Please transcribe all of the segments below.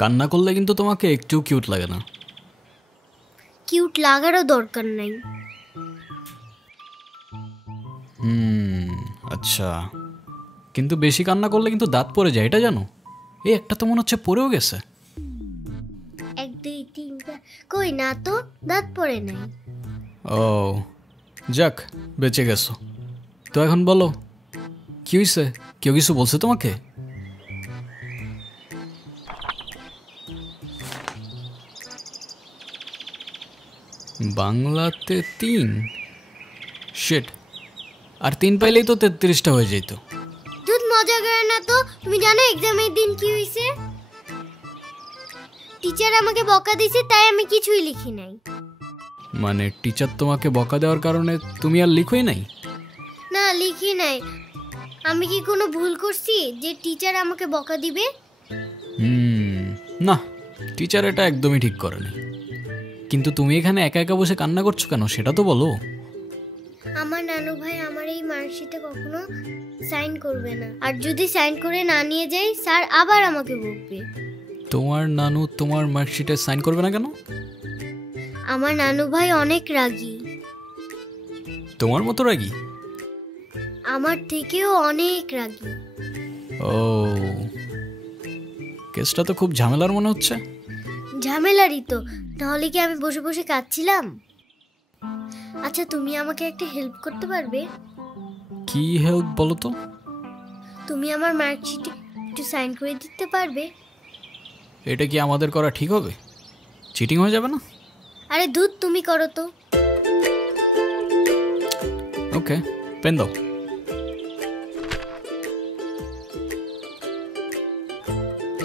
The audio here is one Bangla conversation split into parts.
কান্না করলে কিন্তু তোমাকে একটু কিউট লাগে না। কিউট লাগারও দরকার নাই। আচ্ছা, কিন্তু বেশি কান্না করলে কিন্তু দাঁত পড়ে যায়, এটা জানো? এই একটা তো মনে হচ্ছে পড়েও গেছে। 1 2 3 4 কই না তো, দাঁত পড়ে নাই। ও যাক, বেঁচে গেছো। তো এখন বলো কি হয়েছে? কেউ কিছু বলছে তোমাকে? বাংলাতে 3 শিট, আর 3 পাইলেই তো 33টা হয়ে যেত। তুই মজা করে না তো। তুমি জানো এক্সামের দিন কি হইছে? টিচার আমাকে বকা দিয়েছে, তাই আমি কিছুই লিখি নাই। মানে টিচার তোমাকে বকা দেওয়ার কারণে তুমি আর লিখোই নাই? না, লিখি নাই। আমি কি কোনো ভুল করছি যে টিচার আমাকে বকা দিবে? না, টিচার এটা একদমই ঠিক করেনি। কিন্তু তুমি এখানে একা একা বসে কান্না করছো কেন, সেটা তো বলো। আমার নানু ভাই আমার এই মার্কশিটে কখনো সাইন করবে না, আর যদি সাইন করে না নিয়ে যাই স্যার আবার আমাকে বকবে। তোমার নানু তোমার মার্কশিটে সাইন করবে না কেন? আমার নানু ভাই অনেক রাগী। তোমার মতো রাগী? আমার থেকেও অনেক রাগী। ও, কেসটা তো খুব ঝামেলার মনে হচ্ছে। ঝামেলারই তো, নাহলে কি আমি বসে বসে কাঁদছিলাম? আচ্ছা, তুমি আমাকে একটা হেল্প করতে পারবে? কি হেল্প বলো তো? তুমি আমার মার্কশিটে একটু সাইন করে দিতে পারবে? এটা কি আমাদের করা ঠিক হবে? চিটিং হয়ে যাবে না? আরে দুধ, তুমি করো তো। ওকে, পেন দাও।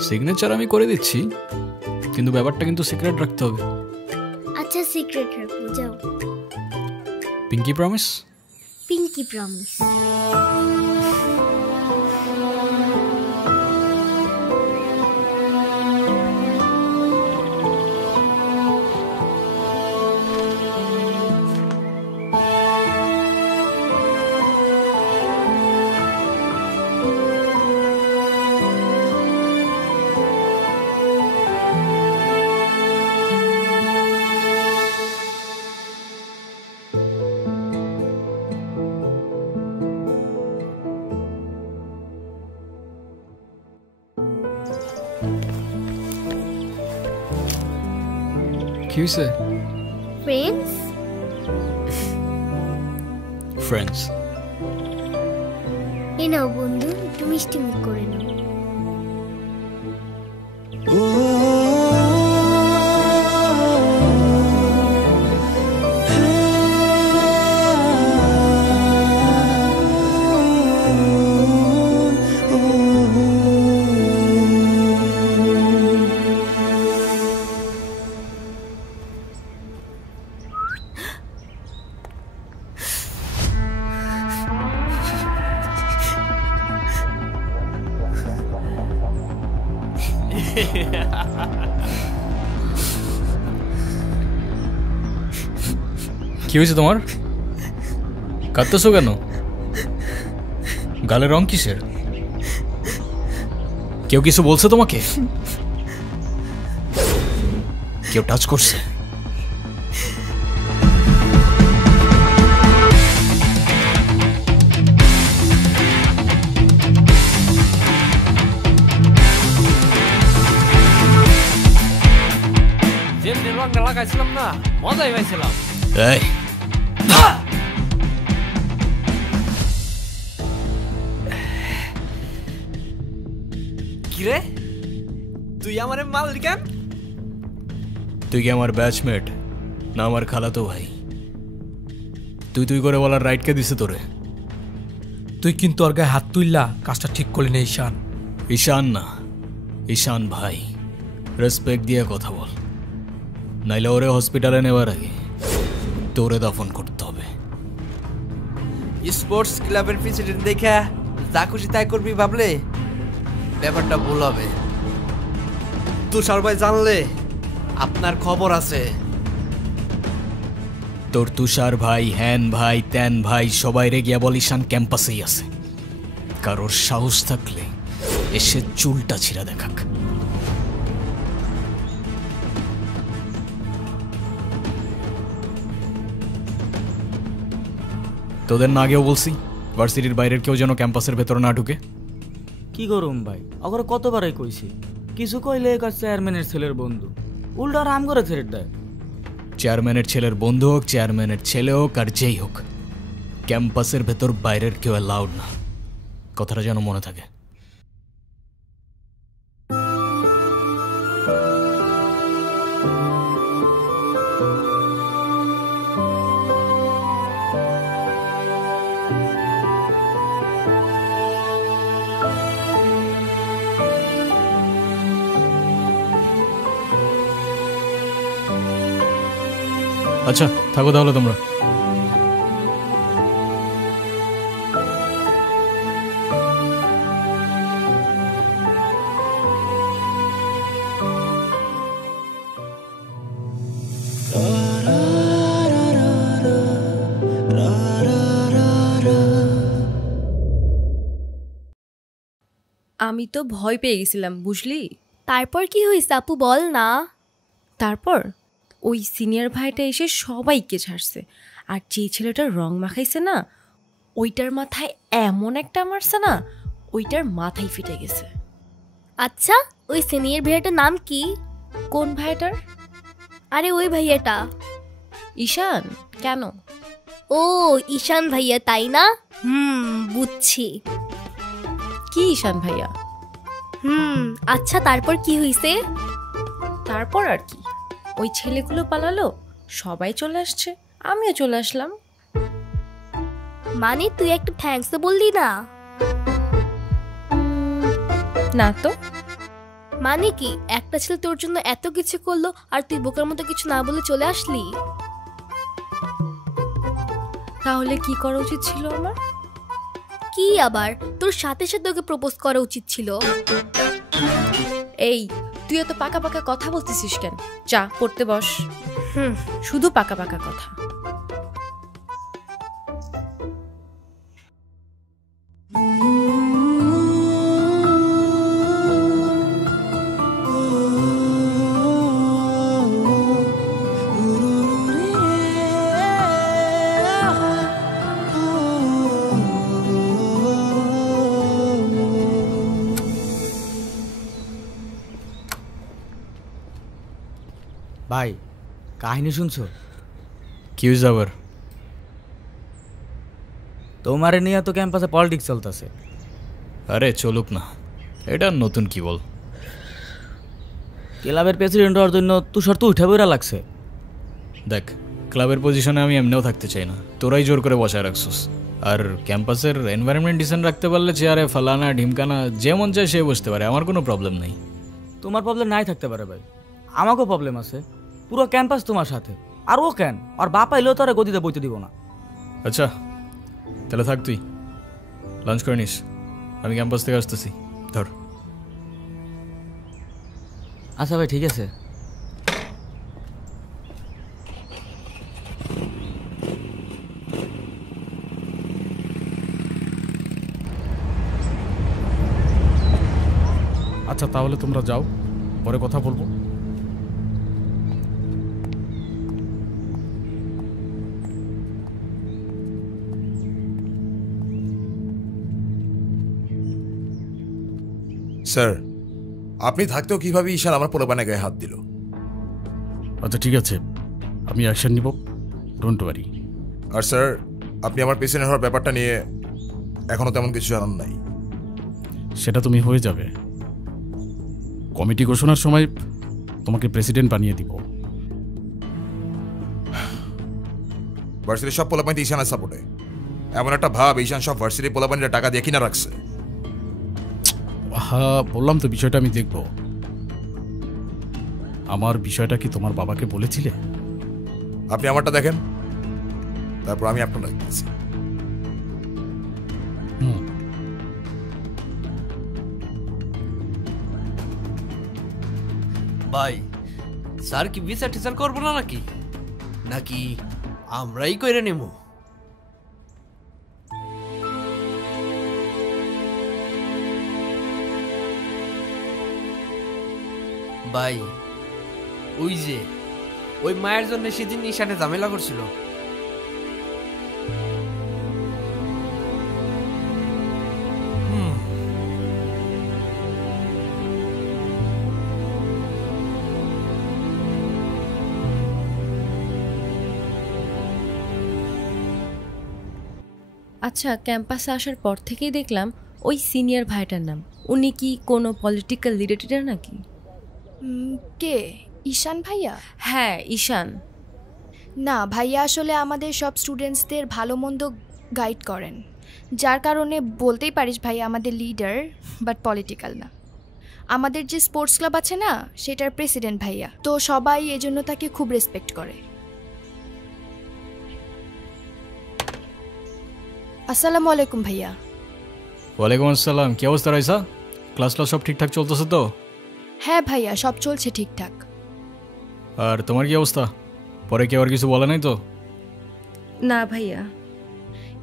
সিগনেচার আমি করে দিচ্ছি, কিন্তু ব্যাপারটা কিন্তু সিক্রেট রাখতে হবে। আচ্ছা, সিক্রেট রাখবো, যাও। Pinky promise? Pinky promise. কি হয়েছে? ফ্রেন্ডস। ফ্রেন্ডস? এই নাও বন্ধু, একটু মিষ্টি মুখ করে নাও। কি হয়েছে তোমার? কাঁদতেছো কেন? গালের রং কিসের? কেউ কিছু বলছে তোমাকে? কেউ টাচ করছে? যেমনি রংটা লাগাইছিলাম না, মজাই পাইছিলাম। এই কিরে, তুই আমারে মারলি কেন? তুই কি আমার ব্যাচমেট না আমার খালাতো ভাই? তুই তুই করে বলার রাইট কে দিছে তোরে? তুই কিন্তু ওর গায়ে হাত তুললা, কাজটা ঠিক করলি না ঈশান। ঈশান না, ঈশান ভাই। রেসপেক্ট দিয়ে কথা বল, নাইলে ওরে হসপিটালে নেওয়ার আগে তোরে দাফন করতে হবে। স্পোর্টস ক্লাবের প্রেসিডেন্ট দেখে যা খুশি তাই করবি ভাবলে ব্যাপারটা ভুল হবে। তুষার ভাই জানলে আপনার খবর আছে। তোর তুষার ভাই, হ্যান ভাই, ত্যান ভাই সবাই রে গিয়া বল ঈশান ক্যাম্পাসেই আছে। কারোর সাহস থাকলে এসে চুলটা ছিঁড়া দেখাক। তোদের না আগেও বলছি ভার্সিটির বাইরের কেউ যেন ক্যাম্পাসের ভেতর না ঢুকে। কি করুম ভাই, অগর কতবারই কইছি, কিছু কইলে চেয়ারম্যানের ছেলের বন্ধু, উল্টা রাম করে ছেড়ে দেয়। চেয়ারম্যানের ছেলের বন্ধু হোক, চেয়ারম্যানের ছেলে হোক, আর যেই হোক, ক্যাম্পাসের ভেতর বাইরের কেউ অ্যালাউড না। কথাটা যেন মনে থাকে। আচ্ছা থাকো তাহলে তোমরা। আমি তো ভয় পেয়ে গেছিলাম বুঝলি। তারপর কি হয়েছে আপু বল না। তারপর ওই সিনিয়র ভাইটা এসে সবাইকে ছাড়ছে, আর যে ছেলেটার রং মাখাইছে না ওইটার মাথায় এমন একটা মারছে না, ওইটার মাথায় ফেটে গেছে। আচ্ছা ওই সিনিয়র ভাইয়াটার নাম কি? কোন ভাইটার? আরে ওই ভাইয়াটা। ঈশান। কেন? ও ঈশান ভাইয়া তাই না? বুঝছি। কি ঈশান ভাইয়া? আচ্ছা তারপর কি হয়েছে? তারপর আর কি, ওই ছেলেগুলো পালালো, সবাই চলে আসছে, আমিও চলে আসলাম। মানে তুই একটা থ্যাঙ্কস তো বললি না? না তো। মানে কি একটা ছেলে তোর জন্য এত কিছু করলো আর তুই বোকার মতো কিছু না বলে চলে আসলি? তাহলে কি করা উচিত ছিল আমার? কি আবার, তোর সাথে সাথে ওকে প্রপোজ করা উচিত ছিল। এই তুই এত পাকা পাকা কথা বলতেছিস কেন? যা পড়তে বস। শুধু পাকা পাকা কথা। ভাই কাহিনী শুনছো? কি হয়েছে আবার? তোমারে নিয়ে তো ক্যাম্পাসে পলিটিক্স চলতেছে। আরে চলুক না, এটা নতুন কি বল। ক্লাবের প্রেসিডেন্ট হওয়ার জন্য তুষার তো উঠে বইরা লাগছে। দেখ ক্লাবের পজিশনে আমি এমনিও থাকতে চাই না, তোরাই জোর করে বসায় রাখছিস। আর ক্যাম্পাসের এনভায়রনমেন্ট ডিসেন্ট রাখতে পারলে চেয়ারে ফালানা ঢিমকানা যেমন চায় সে বসতে পারে, আমার কোনো প্রবলেম নেই। তোমার প্রবলেম নাই থাকতে পারে ভাই, আমাকেও প্রবলেম আছে। পুরো ক্যাম্পাস তোমার সাথে, আর ও কেন আর বাপা এলেও তারা গদিতে বইতে দিব না। আচ্ছা তাহলে থাক, তুই লাঞ্চ করে নিস, আমি ক্যাম্পাস থেকে আসতেছি। ধর। আচ্ছা ভাই ঠিক আছে। আচ্ছা তাহলে তোমরা যাও, পরে কথা বলবো। স্যার আপনি থাকতেও কিভাবে ঈশান আমার পোলাপানে গায়ে হাত দিল? আচ্ছা ঠিক আছে, আমি অ্যাকশন নিব, ডোন্ট ওয়ারি। আর স্যার আপনি আমার পেছনে হওয়ার ব্যাপারটা নিয়ে এখনো তেমন কিছু জানান নাই। সেটা তুমি হয়ে যাবে, কমিটি ঘোষণার সময় তোমাকে প্রেসিডেন্ট বানিয়ে দিব। ভার্সিটির সব পোলাপানিতে ঈশানের সাপোর্টে এমন একটা ভাব ঈশান সব ভার্সিটির পোলাপানিরা টাকা দিয়ে কিনা রাখছে। হ্যাঁ বললাম তো বিষয়টা আমি দেখব। আমার বিষয়টা কি তোমার বাবাকে বলেছিলে? আপনি আমারটা দেখেন, তারপর আমি আপনার দেখতেছি। ভাই স্যার কি বিচার টিচার করবো না নাকি নাকি আমরাই কইরে নেব? ভাই ওই যে ওই মায়ের জন্য সেদিন ঈশানে ঝামেলা করছিল। আচ্ছা, ক্যাম্পাসে আসার পর থেকেই দেখলাম ওই সিনিয়র ভাইটার নাম। উনি কি কোনো পলিটিক্যাল রিলেটেড নাকি? কে? ঈশান ভাইয়া? হ্যাঁ, ঈশান। না, ভাইয়া আসলে আমাদের সব স্টুডেন্টসদের ভালো মন্দ গাইড করেন, যার কারণে বলতেই পারিস ভাইয়া আমাদের লিডার, বাট পলিটিক্যাল না। আমাদের যে স্পোর্টস ক্লাব আছে না, সেটার প্রেসিডেন্ট ভাইয়া, তো সবাই এজন্য তাকে খুব রেসপেক্ট করে। আসসালামু আলাইকুম ভাইয়া। ওয়ালাইকুম আসসালাম। কি অবস্থা রাইসা? ক্লাস সব ঠিকঠাক চলতেছে তো? হ্যাঁ ভাইয়া, সব চলছে ঠিকঠাক। আর তোমার কি অবস্থা? পরে কেউ আর কিছু বলে নাই তো? না ভাইয়া।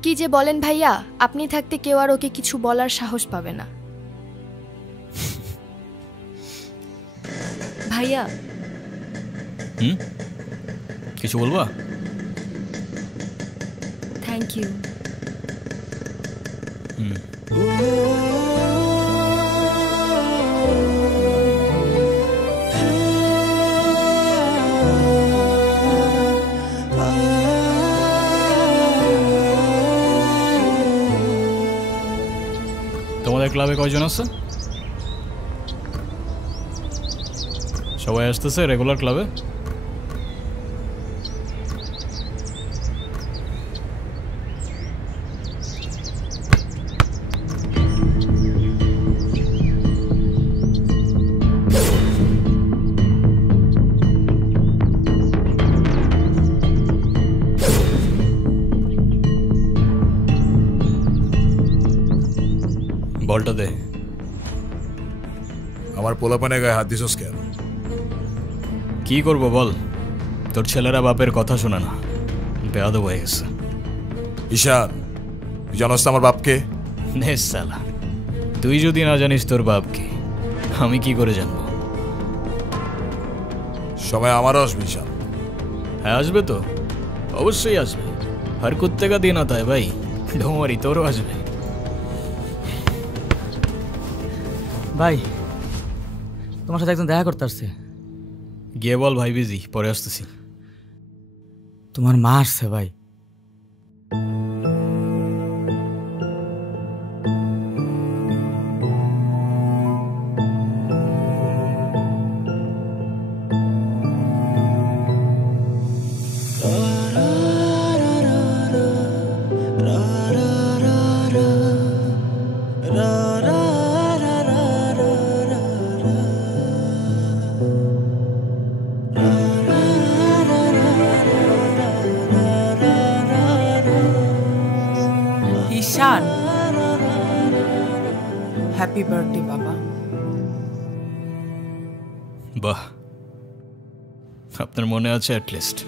কি যে বলেন ভাইয়া, আপনি থাকতে কেউ আর ওকে কিছু বলার সাহস পাবে না। ভাইয়া কিছু বলবা? Thank you. তোমাদের ক্লাবে কয়জন আছে? সবাই আসতেছে রেগুলার ক্লাবে? বলটা দে। আমার পোলাপানে গায়ে হাত দিছস কেন? কি করবো বল, তোর ছেলেরা বাপের কথা শোনে না, বেয়াদব হয়ে গেছে। ঈশান, তুই জানোস তো আমার বাপকে? নে সালা, তুই যদি না জানিস তোর বাপকে, আমি কি করে জানবো? সময় আমারও আসবে ঈশান। হ্যাঁ আসবে তো, অবশ্যই আসবে। হর কুত্তে কা দিন আতা হ্যায় ভাই, ঢোমারি তোরও আসবে। ভাই, তোমার সাথে একজন দেখা করতে আসছে। গিয়ে বল ভাই বিজি, পরে আসতেছি। তোমার মা আসছে ভাই। ঈশান, হ্যাপি বার্থডে বাবা। বাহ, আপনার মনে আছে অ্যাটলিস্ট।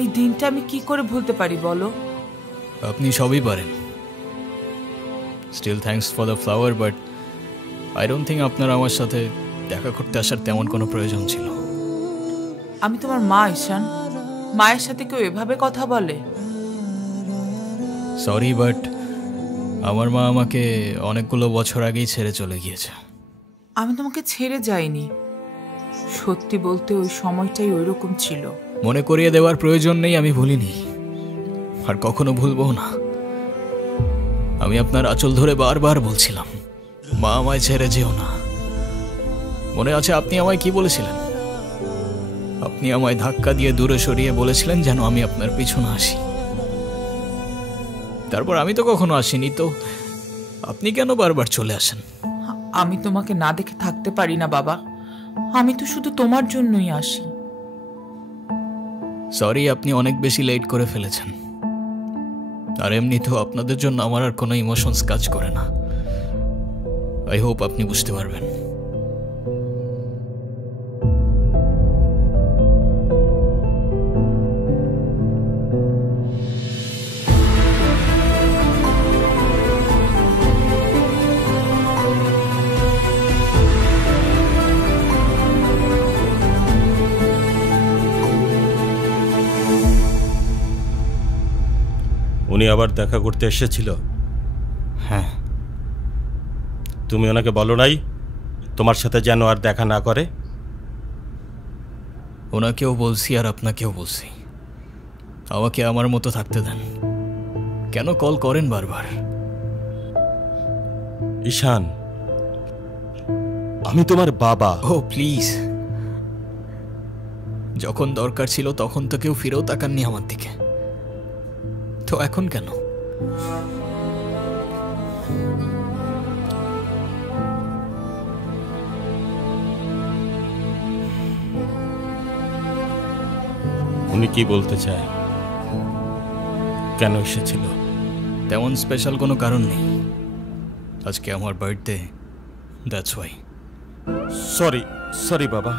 এই দিনটা আমি কি করে ভুলতে পারি বলো? আপনি সবই পারেন। Still thanks for the flower, but I don't think আপনার আমার সাথে দেখা করতে আসার তেমন কোনো প্রয়োজন ছিল। আমি তোমার মা ঈশান, মায়ের সাথে কেউ এভাবে কথা বলে? সরি, বাট আমার মা আমাকে অনেকগুলো বছর আগেই ছেড়ে চলে গিয়েছে। আমি তোমাকে ছেড়ে যাইনি, সত্যি বলতে ওই সময়টাই ওইরকম ছিল। মনে করিয়ে দেওয়ার প্রয়োজন নেই, আমি ভুলিনি আর কখনো ভুলবো না। আমি আপনার আঁচল ধরে বারবার বলছিলাম, মা আমায় ছেড়ে যেও না। মনে আছে আপনি আমায় কি বলেছিলেন? আপনি আমায় ধাক্কা দিয়ে দূরে সরিয়ে বলেছিলেন যেন আমি আপনার পিছনে আসি। তারপর আমি তো কখনো আসিনি, তো আপনি কেন বারবার চলে আসেন? আমি তোমাকে না দেখে থাকতে পারি না বাবা, আমি তো শুধু তোমার জন্যই আসি। সরি, আপনি অনেক বেশি লেট করে ফেলেছেন। আর এমনিতেও আপনাদের জন্য আমার আর কোনো ইমোশনস কাজ করে না। আই হোপ আপনি বুঝতে পারবেন। উনি আবার দেখা করতে এসেছিল? হ্যাঁ। তুমি ওনাকে বলো নাই তোমার সাথে যেন আর দেখা না করে? ওনাকেও বলছি আর আপনাকেও বলছি, আমাকে আমার মতো থাকতে দেন। কেন কল করেন বারবার? ঈশান, আমি তোমার বাবা। ও প্লিজ, যখন দরকার ছিল তখন তো কেউ ফিরেও তাকাননি আমার দিকে, তো এখন কেন? উনি কি বলতে চায়? কেন এসেছিল? তেমন স্পেশাল কোনো কারণ নেই, আজকে আমার birthday, that's why. Sorry sorry বাবা,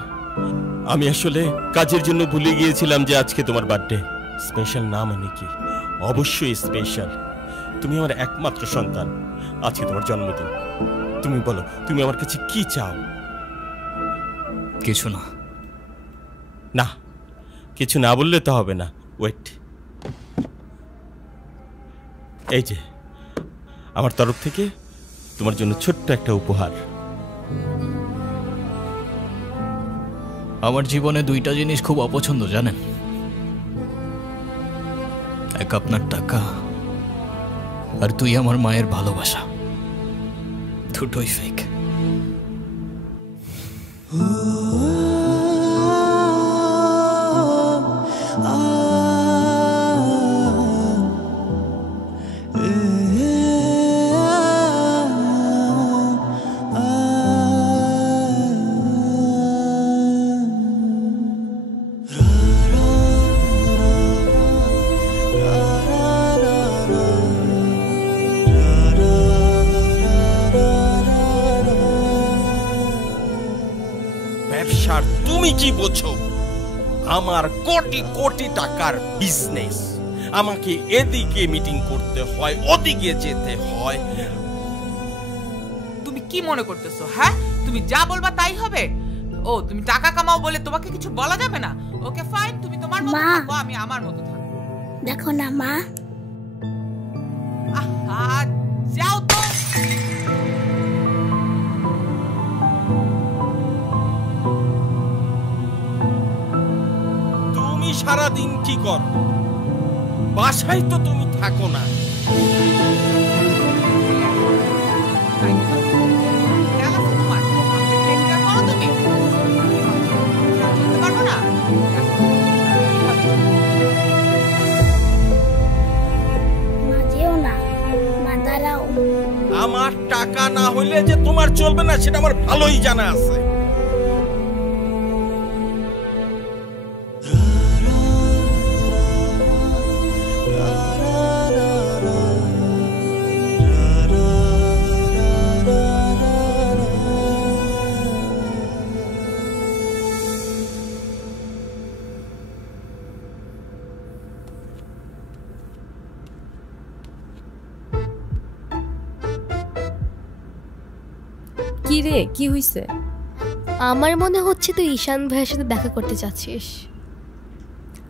আমি আসলে কাজের জন্য ভুলে গিয়েছিলাম যে আজকে তোমার বার্থডে। স্পেশাল না মানে কি? অবশ্যই স্পেশাল। তুমি আমার একমাত্র সন্তান, আজকে তোমার জন্মদিন। তুমি বলো, তুমি আমার কাছে কি চাও? কিছু না। না, কিছু না বললে তো হবে না। ওয়েট, এই যে আমার তরফ থেকে তোমার জন্য ছোট্ট একটা উপহার। আমার জীবনে দুইটা জিনিস খুব অপছন্দ জানেন, এক আপনার টাকা আর তুই আমার মায়ের ভালোবাসা, দুটোই ফেক। ব্যবসার তুমি কি বোঝো? আমার কোটি কোটি টাকার বিজনেস, আমাকে এদিকে মিটিং করতে হয়, ওদিকে যেতে হয়। তুমি কি মনে করতেছো? হ্যাঁ, তুমি যা বলবা তাই হবে? ও, তুমি টাকা কামাও বলে তোমাকে কিছু বলা যাবে না? ওকে ফাইন, তুমি তোমার মতো থাকো, আমি আমার মতো থাকবো। দেখো না মা, আহা, যাও তো। তুমি সারাদিন কি করো? বাসায় তো তুমি থাকো না। আমার টাকা না হইলে যে তোমার চলবে না সেটা আমার ভালোই জানা আছে। কি রে, কি হইছে? আমার মনে হচ্ছে তুই ঈশান ভাইয়ের সাথে দেখা করতে চাচ্ছিস।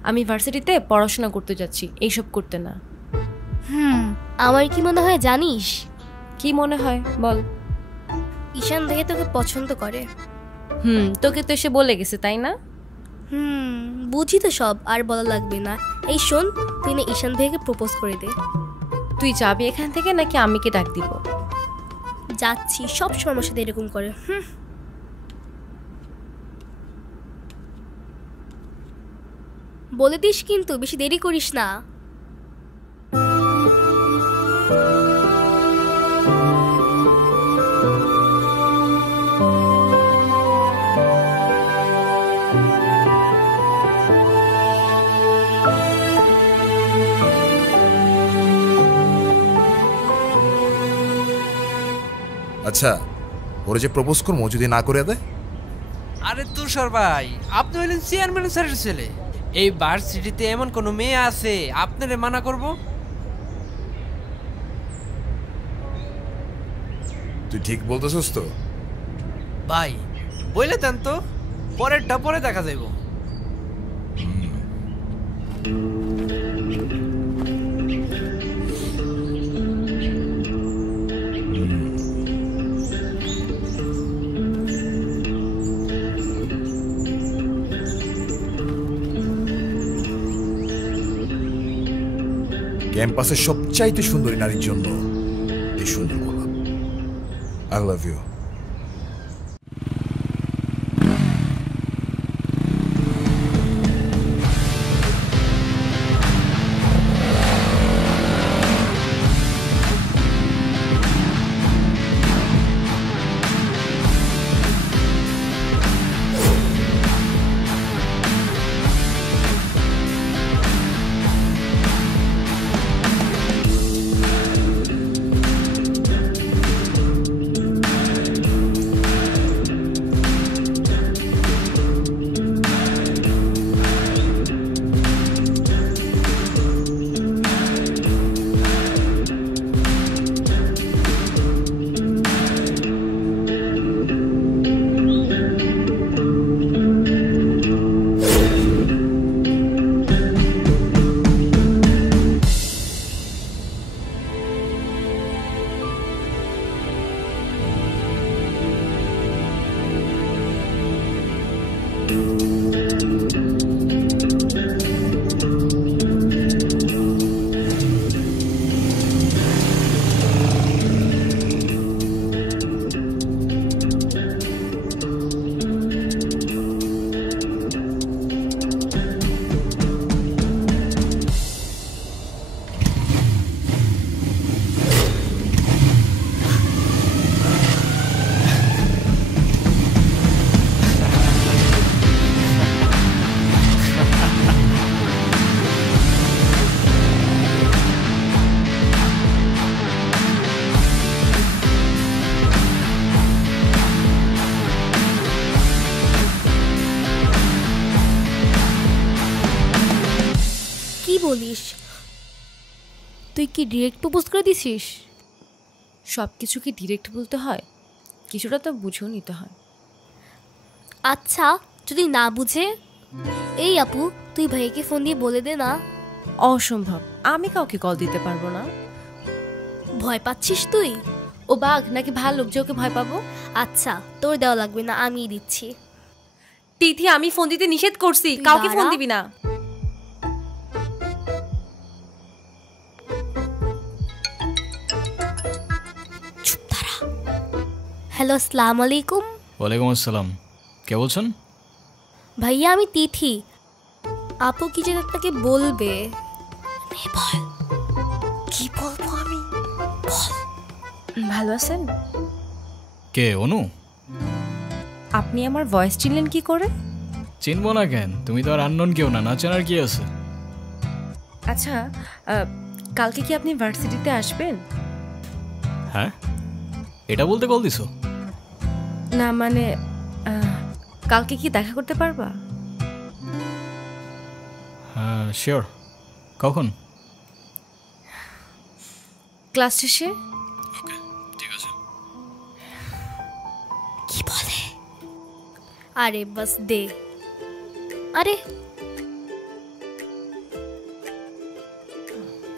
আমি ভার্সিটিতে পড়াশোনা করতে যাচ্ছি, এইসব করতে না। আমার কি মনে হয় জানিস? কি মনে হয় বল। ঈশান ভাইয়া তোকে পছন্দ করে। তোকে তো এসে বলে গেছে তাই না? বুঝি তো সব, আর বলা লাগবে না। এই শোন, তুই না ঈশান ভাইকে প্রপোজ করে দে। তুই যাবি এখান থেকে নাকি আমি কে ডাক দিব? যাচ্ছি, সব সময় আমার সাথে এরকম করে। বলে দিস কিন্তু, বেশি দেরি করিস না। আচ্ছা, ওরা যে প্রপোজ করবো যদি না করে দেয়? আরে তুষার ভাই, আপনি হলেন চেয়ারম্যান স্যারের ছেলে। এই ভার্সিটিতে এমন কোনো মেয়ে আছে আপনারে মানা করব? তুই ঠিক বলতেছিস তো? ভাই বলে দেন তো, পরেরটা পরে দেখা যাইব। ক্যাম্পাসের সবচাইতে সুন্দরী নারীর জন্য এই সুন্দর গোলাপ। I love you. বলিস? তুই কি ডিরেক্ট প্রপোজ করে দিছিস? সব কিছু কি ডিরেক্ট বলতে হয়? কিছুটা তো বুঝেও নিতে হয়। আচ্ছা, যদি না বুঝে? এই আপু, তুই ভাইকে ফোন দিয়ে বলে দে না। অসম্ভব, আমি কাউকে কল দিতে পারবো না। ভয় পাচ্ছিস তুই? ও বাঘ নাকি ভাল্লুক যে ওকে ভয় পাবো? আচ্ছা, তোর দেওয়া লাগবে না, আমিই দিচ্ছি। তিথি, আমি ফোন দিতে নিষেধ করছি, কাউকে ফোন দিবি না। হ্যালো, আসসালামু আলাইকুম। ওয়ালাইকুম আসসালাম। কে বলছেন? ভাইয়া, আমি তিথি। আপু কি যেন আপনাকে বলবে। বল। কি বলবো আমি? বল। ভালো আছেন? কে? অনু? আপনি আমার ভয়েস চিনলেন কি করে? চিনবো না কেন? তুমি তো আর আননোন কেউ না, না চেনার কি আছে? আচ্ছা, কালকে কি আপনি ভার্সিটিতে আসবেন? হ্যাঁ, এটা বলতে কল দিছো? না মানে কালকে কি দেখা করতে পারবা? হ্যাঁ শিওর। কখন? ক্লাস শেষে। ওকে, ঠিক আছে। কি বলে? আরে বাস দে। আরে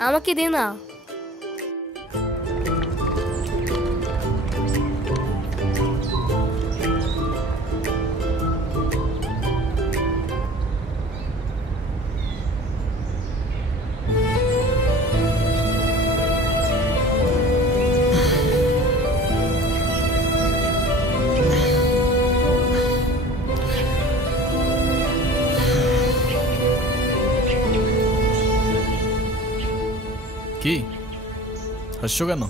আমাকে দে না। কি হাসছো কেন?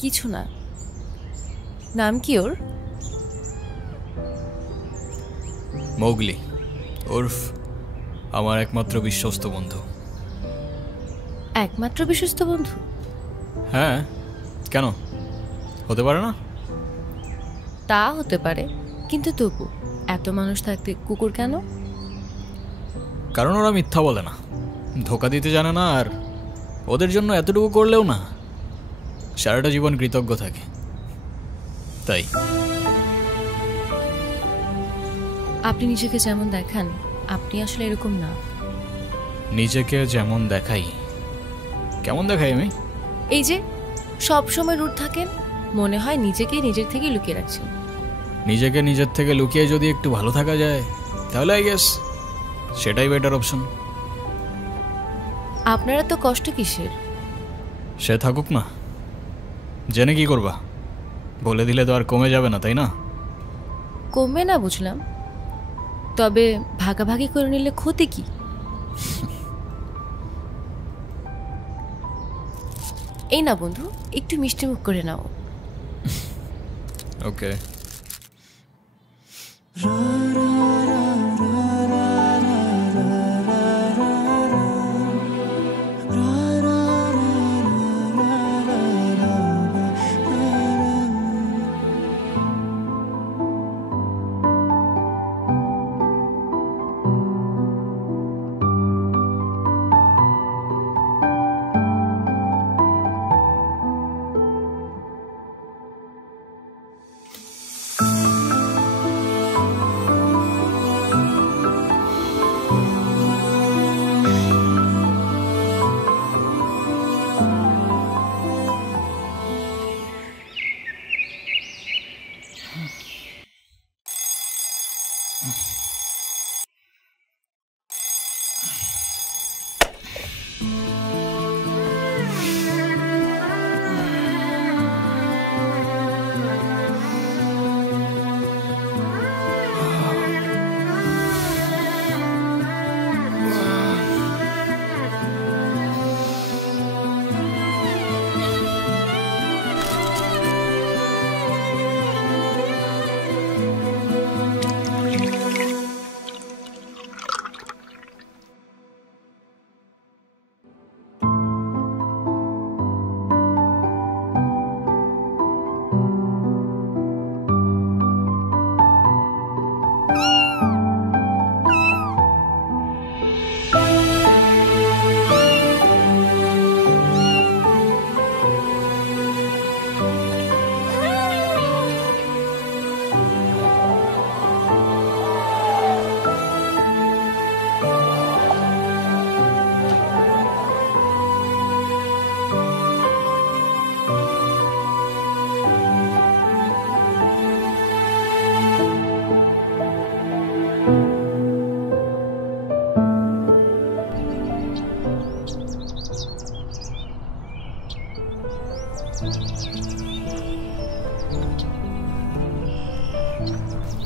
কিছু না। নাম কি ওর? মৌগলি, ওরফ আমার একমাত্র বিশ্বস্ত বন্ধু। একমাত্র বিশ্বস্ত বন্ধু? হ্যাঁ, কেন হতে পারে না? তা হতে পারে, কিন্তু তবু এত মানুষ থাকতে কুকুর কেন? কারণ ওরা মিথ্যা বলে না, ধোকা দিতে জানে না, আর ওদের জন্য এতটুকু করলেও না সারাটা জীবন কৃতজ্ঞ থাকে। তাই আপনি নিজেকে যেমন দেখান, আপনি আসলে এরকম না। নিজেকে যেমন দেখাই? কেমন দেখাই আমি? এই যে সব সময় রুট থাকেন, মনে হয় নিজেকে নিজের থেকে লুকিয়ে রাখছেন। নিজেকে নিজের থেকে লুকিয়ে যদি একটু ভালো থাকা যায় তাহলে আই গেস সেটাই বেটার অপশন। আপনারা তো কষ্ট কিসের? সে থাকুক না, জেনে কি করবা? বলে দিলে তো আর কমে যাবে না, তাই না? কমবে না বুঝলাম, তবে ভাগাভাগি করে নিলে ক্ষতি কি? এই না বন্ধু, একটু মিষ্টি মুখ করে নাও। ওকে।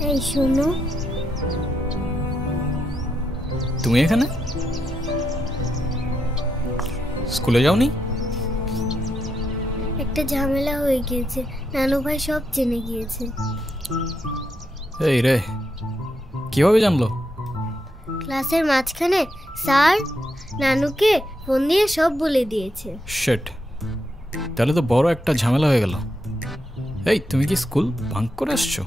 এই শোনো, তুমি এখানে স্কুলে যাওনি? একটা ঝামেলা হয়ে গিয়েছে, নানু ভাই সব জেনে গিয়েছে। এই রে, কিভাবে জানলো? ক্লাসের মাঝখানে স্যার নানুকে ফোন দিয়ে সব বলে দিয়েছে। শিট, তাহলে তো বড় একটা ঝামেলা হয়ে গেল। এই তুমি কি স্কুল বাঙ্ক করে আসছো?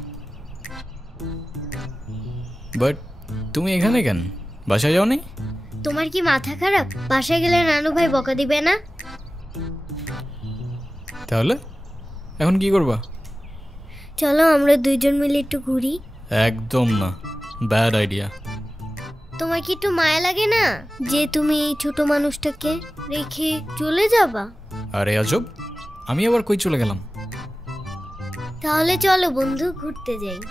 বাট তুমি এখানে কেন? বাসায় যাওনি? তোমার কি মাথা খারাপ? বাসায় গেলে নানু ভাই বকা দিবে না? তাহলে এখন কি করবা? চলো আমরা দুইজন মিলে একটু ঘুরি। একদম না, ব্যাড আইডিয়া। তোমার কি একটু মায়া লাগে না যে তুমি এই ছোট মানুষটাকে রেখে চলে যাবা? আরে আজব, আমি আবার কই চলে গেলাম? তাহলে চলো বন্ধু, ঘুরতে যাই।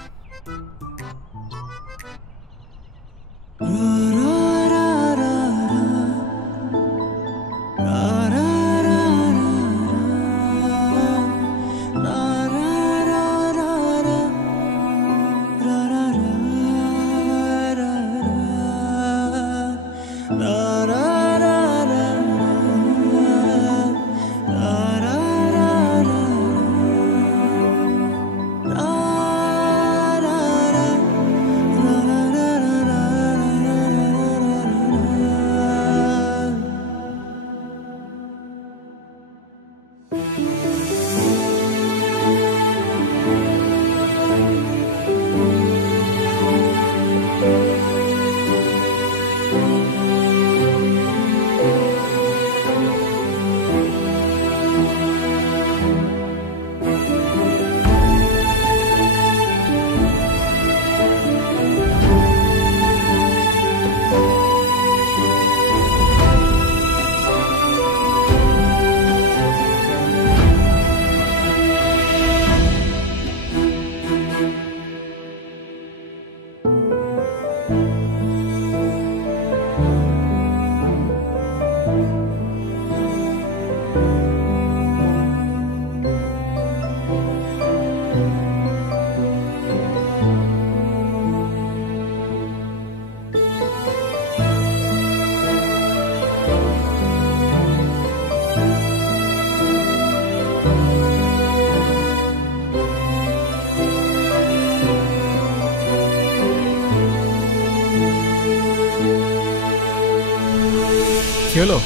হলো?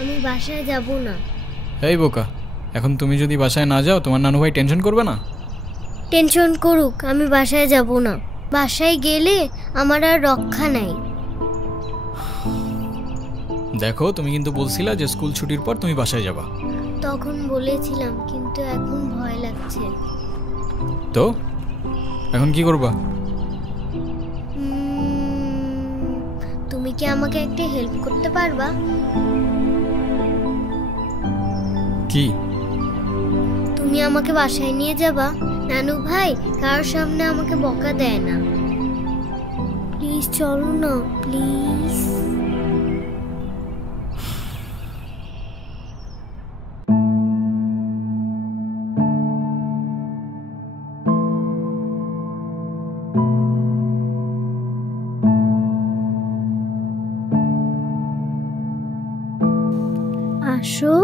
আমি বাসায় যাব না। এই বোকা, এখন তুমি যদি বাসায় না যাও তোমার নানু ভাই টেনশন করবে না? টেনশন করুক, আমি বাসায় যাব না। বাসায় গেলে আমার আর রক্ষা নাই। দেখো, তুমি কিন্তু বলছিলা যে স্কুল ছুটির পর তুমি বাসায় যাবা। তখন বলেছিলাম, কিন্তু এখন ভয় লাগছে। তো এখন কি করবা? তুমি কি আমাকে একটা হেল্প করতে পারবা? কি? তুমি আমাকে বাসায় নিয়ে যাবা? নানু ভাই কারোর সামনে আমাকে বকা দেয় না। প্লিজ চলো না, প্লিজ। আসো।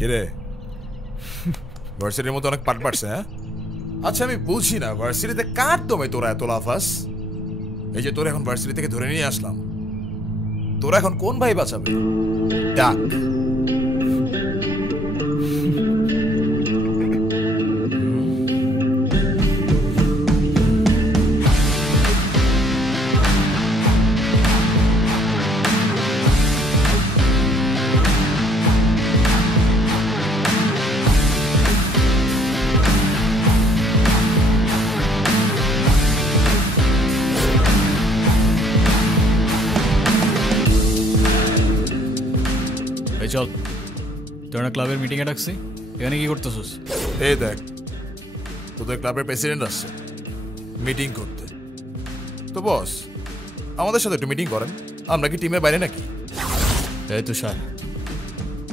কিরে, ভার্সিটির মতো অনেক পাট পাটছে? হ্যাঁ, আচ্ছা আমি বুঝি না ভার্সিটিতে কার দমে তোরা এত লাফাস? এই যে তোরা এখন ভার্সিটি থেকে ধরে নিয়ে আসলাম, তোরা এখন কোন ভাই বাঁচাবে? ডাক। চল, তোরা ক্লাবের মিটিংয়ে ডাকছি, এখানে কি করতেছিস? এই দেখ, তোদের ক্লাবের প্রেসিডেন্ট আসছে মিটিং করতে। তো বস, আমাদের সাথে একটু মিটিং করেন। আমরা কি টিমের বাইরে নাকি? এই তুষার,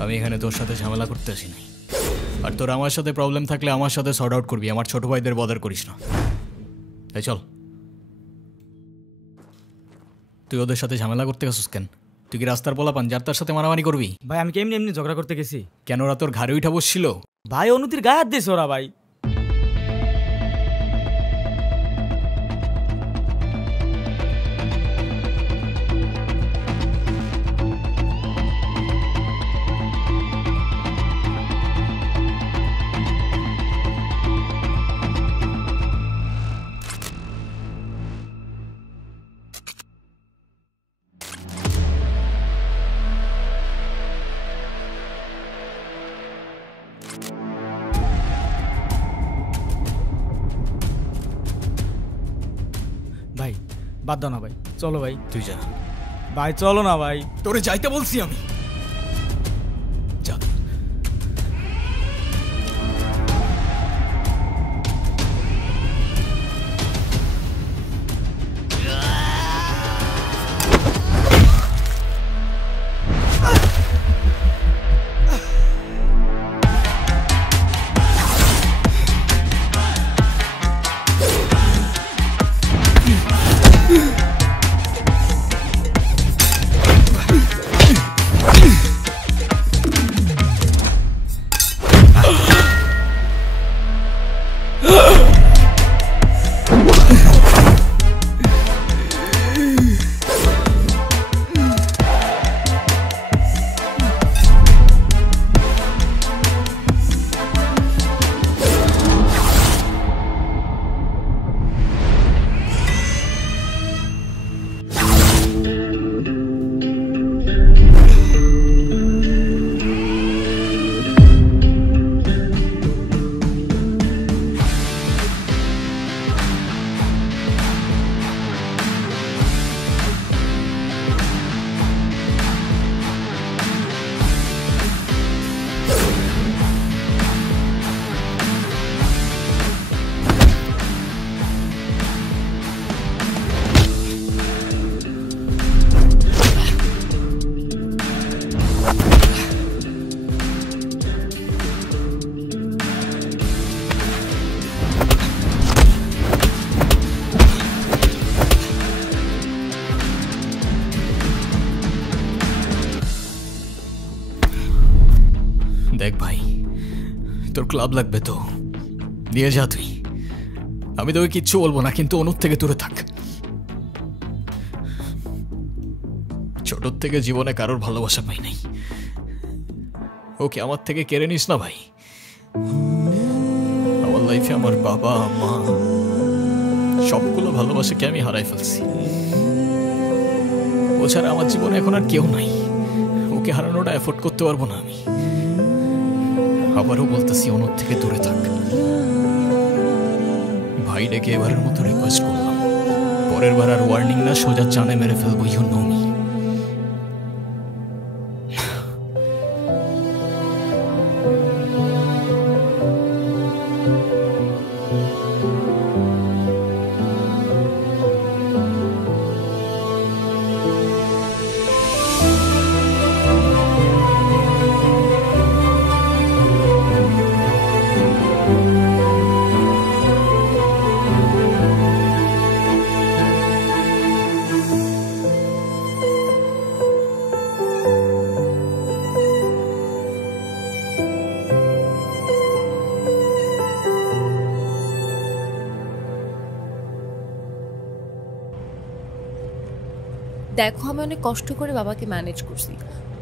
আমি এখানে তোর সাথে ঝামেলা করতে আসিনি। আর তোর আমার সাথে প্রবলেম থাকলে আমার সাথে সর্ট আউট করবি, আমার ছোট ভাইদের বদার করিস না। এই চল। তুই ওদের সাথে ঝামেলা করতে গেছিস কেন? তুই কি রাস্তার পোলাপান যার তার সাথে মারামারি করবি? ভাই আমি কি এমনি এমনি ঝগড়া করতে গেছি? কেন, ওরা তোর ঘাড়ে উঠা বসছিল? ভাই অনুতির গায়ে হাত দিয়েছে ওরা। ভাই ভাই বাদ দাও না ভাই, চলো ভাই। তুই যা ভাই, চলো না ভাই। তোরে যাইতে বলছি আমি। যা। তোর ক্লাব লাগবে তো দিয়ে যা তুই, আমি তোকে কিচ্ছু বলবো না, কিন্তু অনুর থেকে দূরে থাক। ছোটর থেকে জীবনে কারোর ভালোবাসা পাই নাই, ওকে আমার থেকে কেড়ে নিস না ভাই। আমার লাইফে আমার বাবা মা সবগুলো ভালোবাসাকে আমি হারাই ফেলছি, ও ছাড়া আমার জীবনে এখন আর কেউ নাই, ওকে হারানোটা এফোর্ড করতে পারবো না আমি। আবারও বলতেছি অনুর থেকে দূরে থাক ভাই, ডেকে এবারের মতো রিকোয়েস্ট করলাম, পরের বার আর ওয়ার্নিং না, সোজা চানে মেরে ফেলবো। You know me. দেখো আমি অনেক কষ্ট করে বাবাকে ম্যানেজ করছি,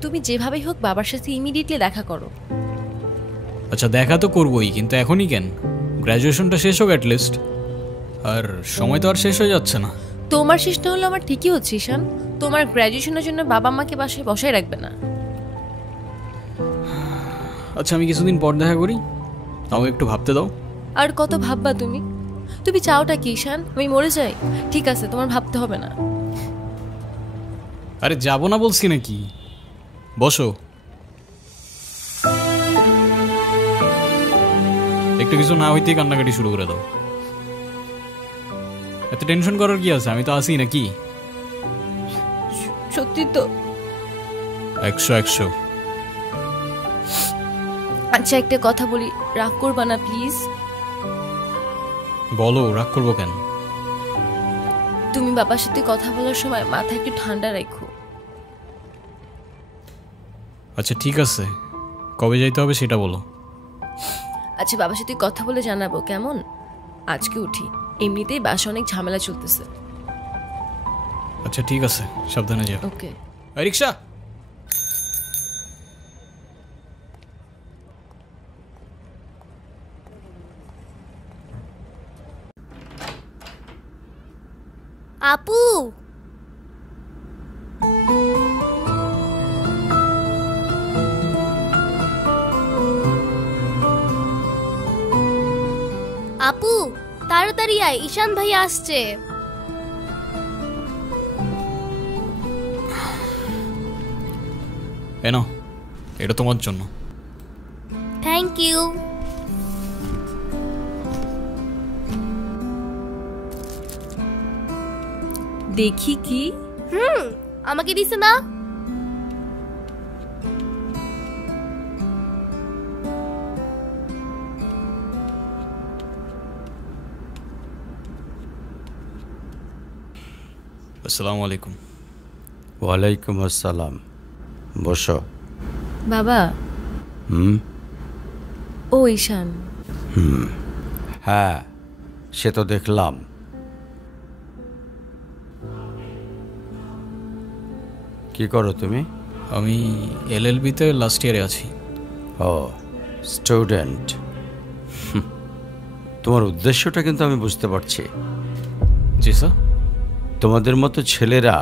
তুমি যেভাবেই হোক বাবার সাথে ইমিডিয়েটলি দেখা করো। আচ্ছা দেখা তো করবোই, কিন্তু এখনই কেন? গ্র্যাজুয়েশনটা শেষ হোক অ্যাটলিস্ট, আর সময় তো আর শেষ হয়ে যাচ্ছে না। তোমার শেষ না হলো আমার ঠিকই হচ্ছে ঈশান, তোমার গ্র্যাজুয়েশনের জন্য বাবা মাকে বাসায় বসায় রাখবে না। আচ্ছা আমি কিছুদিন পর দেখা করি, তাও একটু ভাবতে দাও। আর কত ভাববা তুমি? তুমি চাওটা কি ঈশান, আমি মরে যাই? ঠিক আছে তোমার ভাবতে হবে না। আরে যাবো না বলছি নাকি, বসো। একটু কিছু না হইতেই কান্নাকাটি শুরু করে দাও। এত টেনশন করার কি আছে, আমি তো আসি নাকি। সত্যি তো? 100। আচ্ছা একটা কথা বলি, রাগ করবা না প্লিজ? বলো, রাগ করবো কেন? তুমি বাবার সাথে কথা বলার সময় মাথা একটু ঠান্ডা রাখো। আচ্ছা ঠিক আছে, কবে যাইতে হবে সেটা বলো। আচ্ছা বাবার সাথে কথা বলে জানাবো কেমন? আজকে উঠি, এমনিতেই বাসা অনেক ঝামেলা চলতেছে। আচ্ছা ঠিক আছে, সাবধানে যাও। ওকে। রিক্সা। আপু আপু তাড়াতাড়ি আয়, ঈশান ভাই আসছে। এনো, এটা তোমার জন্য। Thank you. দেখি কি? আমাকে দিছে না? আসসালামু আলাইকুম। ওয়ালাইকুম আসসালাম, বসো। বাবা। ও ঈশান। হ্যাঁ সে তো দেখলাম। কি করো তুমি? আমি LLB-তে লাস্ট ইয়ারে আছি। ও স্টুডেন্ট। তোমার উদ্দেশ্যটা কিন্তু আমি বুঝতে পারছি। জি স্যার। তোমাদের মতো ছেলেরা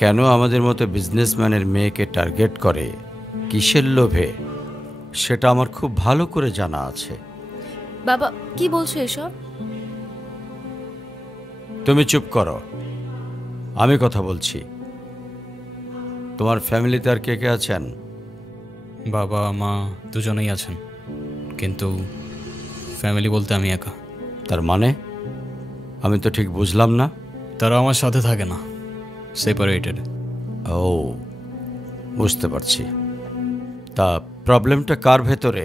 কেন আমাদের মতো বিজনেসম্যানের মেয়েকে টার্গেট করে, কিসের লোভে, সেটা আমার খুব ভালো করে জানা আছে। বাবা কি বলছো এসব? তুমি চুপ করো, আমি কথা বলছি। তোমার ফ্যামিলিতে আর কে কে আছেন? বাবা মা দুজনেই আছেন, কিন্তু ফ্যামিলি বলতে আমি একা। তার মানে আমি তো ঠিক বুঝলাম না। তারা আমার সাথে থাকে না, সেপারেটেড। ও বুঝতে পারছি। তা প্রবলেমটা কার ভেতরে?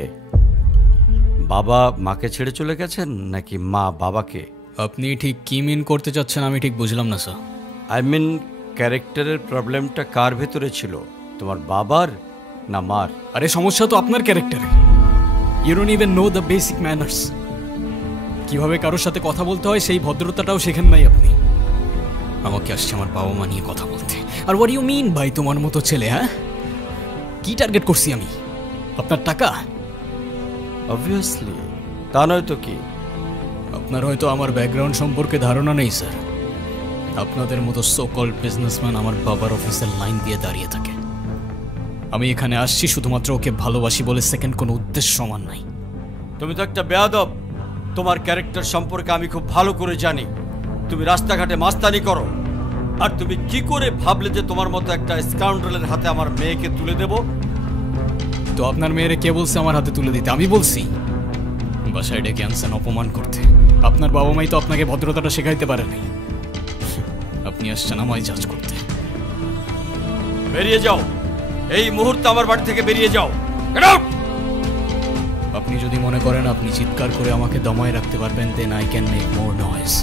বাবা মাকে ছেড়ে চলে গেছেন নাকি মা বাবাকে? আপনি ঠিক কি মিন করতে চাচ্ছেন আমি ঠিক বুঝলাম না স্যার। আই মিন ক্যারেক্টারের প্রবলেমটা কার ভেতরে ছিল, তোমার বাবার না মার? আরে সমস্যা তো আপনার ক্যারেক্টারে। You don't even know the basic manners. কিভাবে কারোর সাথে কথা বলতে হয় সেই ভদ্রতাটাও শেখেন নাই আপনি। আমাকে আসছে আমার বাবা মা নিয়ে কথা বলতে। আর হোয়াট ইউ মিন ভাই তোমার মতো ছেলে? হ্যাঁ, কি টার্গেট করছি আমি? আপনার টাকা? অবভিয়াসলি, তা নয় তো কি? আপনার হয়তো আমার ব্যাকগ্রাউন্ড সম্পর্কে ধারণা নেই স্যার। আপনাদের মতো সো কল্ড বিজনেসম্যান আমার বাবার অফিসের লাইন দিয়ে দাঁড়িয়ে থাকে। আমি এখানে আসছি শুধুমাত্র ওকে ভালোবাসি বলে, সেকেন্ড কোনো উদ্দেশ্য সমান নাই। তুমি তো একটা বেয়াদব। তোমার ক্যারেক্টার সম্পর্কে আমি খুব ভালো করে জানি। তুমি রাস্তাঘাটে মাস্তানি করো, আর তুমি কি করে ভাবলে যে তোমার মতো একটা স্কাউন্ডারের হাতে আমার মেয়েকে তুলে দেব? তো আপনার মেয়েরে কে বলছে আমার হাতে তুলে দিতে? আমি বলছি? বাসায় ডেকে আনছেন অপমান করতে। আপনার বাবা মাই তো আপনাকে ভদ্রতাটা শেখাইতে পারে নাই। আপনি আসছেন আমায় জাজ করতে। বেরিয়ে যাও, এই মুহূর্তে আমার বাড়ি থেকে বেরিয়ে যাও। Get out! আপনি যদি মনে করেন আপনি চিৎকার করে আমাকে দমায় রাখতে পারবেন, then I can make more noise.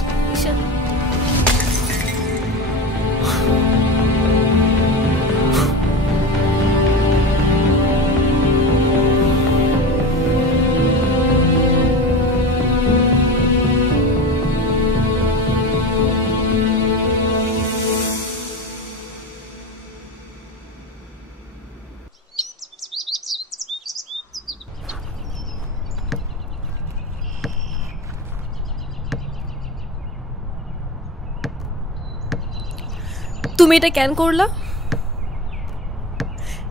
তুমি এটা কেন করলা?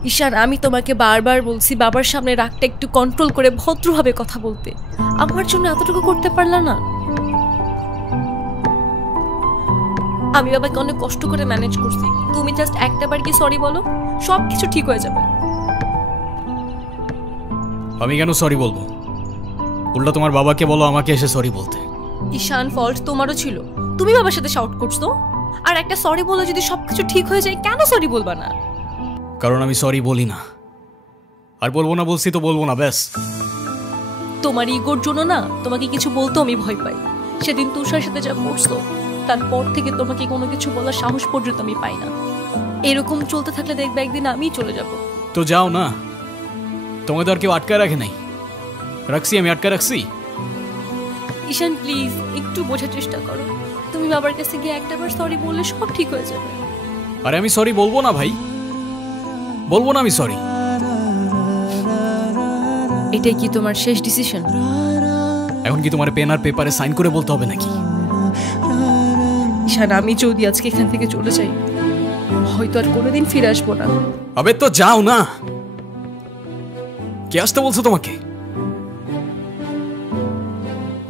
ঈশান, আমি তোমাকে বারবার বলছি বাবার সামনে রাগটা একটু কন্ট্রোল করে ভদ্রভাবে কথা বলতে। আমার জন্য এতটুকু করতে পারলা না? আমি বাবাকে অনেক কষ্ট করে ম্যানেজ করছি। তুমি জাস্ট একটাবার কি সরি বলো, সব কিছু ঠিক হয়ে যাবে। আমি কেন সরি বলবো? উল্টা তোমার বাবাকে বলো আমাকে এসে সরি বলতে। ঈশান, ফল্ট তোমারও ছিল। তুমি বাবার সাথে শাউট করছো, আর একটা সরি বলে যদি সবকিছু ঠিক হয়ে যায়, কেন সরি বলবা না? কারণ আমি সরি বলি না, আর বলবো না। বলছি তো বলবো না, ব্যাস। তোমার ইগোর জন্য না তোমাকে কিছু বলতে আমি ভয় পাই। সেদিন তুষার সাথে যা করছো, তারপর থেকে তোমাকে কোনো কিছু বলার সাহস পর্যন্ত আমি পাই না। এরকম চলতে থাকলে দেখবে একদিন আমিই চলে যাব। তো যাও না, তোমাকে তো আর কেউ আটকায় রাখে নাই। রাখছি, আমি আটকায় রাখছি। ঈশান প্লিজ একটু বোঝার চেষ্টা করো। তুমি বাবার কাছে গিয়ে একটাবার সরি বললে সব ঠিক হয়ে যাবে। আরে আমি সরি বলবো না ভাই, বলবো না আমি সরি। এটাই কি তোমার শেষ ডিসিশন? এখন কি তোমার পেন আর পেপারে সাইন করে বলতে হবে নাকি? ঈশান, আমি যদি আজকে এখান থেকে চলে যাই, হয়তো আর কোনোদিন ফিরে আসবো না। আবে তো যাও না। কে আসতে বলছো তোমাকে?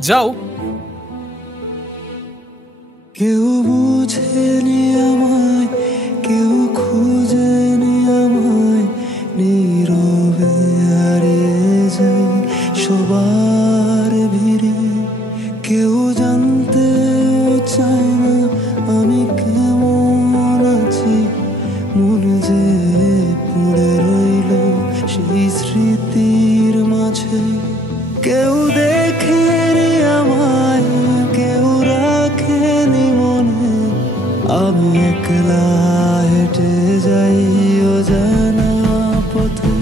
যাও। কেউ বুঝেনি আমায়, কেউ খুঁজেনি আমায়, নীরবে হারিয়ে যাই সবার ভিড়ে। কেউ জানতেও চায় না আমি কেমন আছি, মনে যে পড়ে রইল সেই স্মৃতির মাঝে। কেউ দেখেনি আমায়, কেউ রাখেনি মনে, আমি একলা হেঁটে যাই অজানা পথে।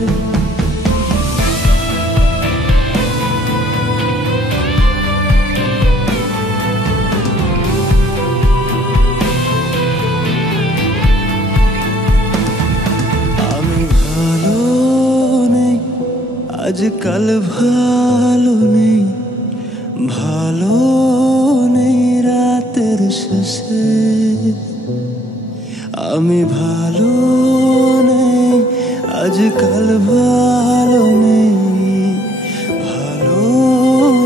আমি ভালো নেই, আজকাল ভালো নেই, ভালো নেই রাতের শেষে। আমি ভালো নেই, আজকাল ভালো নেই, ভালো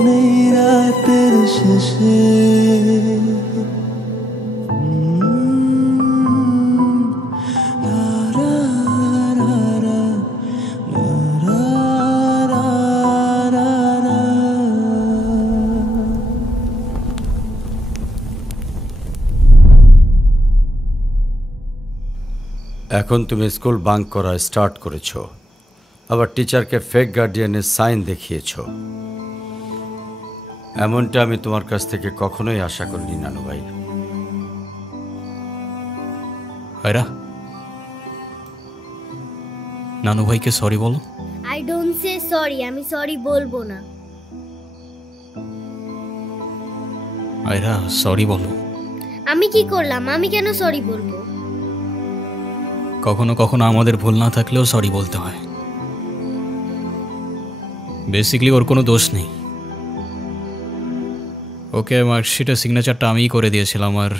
নেই রাতের শেষে। এখন তুমি স্কুল বাঙ্ক করা স্টার্ট করেছো, আবার টিচারকে ফেক গার্ডিয়ানের সাইন দেখিয়েছো। এমনটা আমি তোমার কাছ থেকে কখনোই আশা করিনি নানু ভাই। হায়রা, নানু ভাইকে সরি বলো। আই ডোন্ট সে সরি, আমি সরি বলবো না। আয়রা সরি বলো। আমি কি করলাম? আমি কেন সরি বলবো? কখনো কখনো আমাদের ভুল না থাকলেও সরি বলতে হয়। বেসিক্যালি ওর কোনো দোষ নেই। ওকে মার্কশিটের সিগনেচারটা আমিই করে দিয়েছিলাম, আর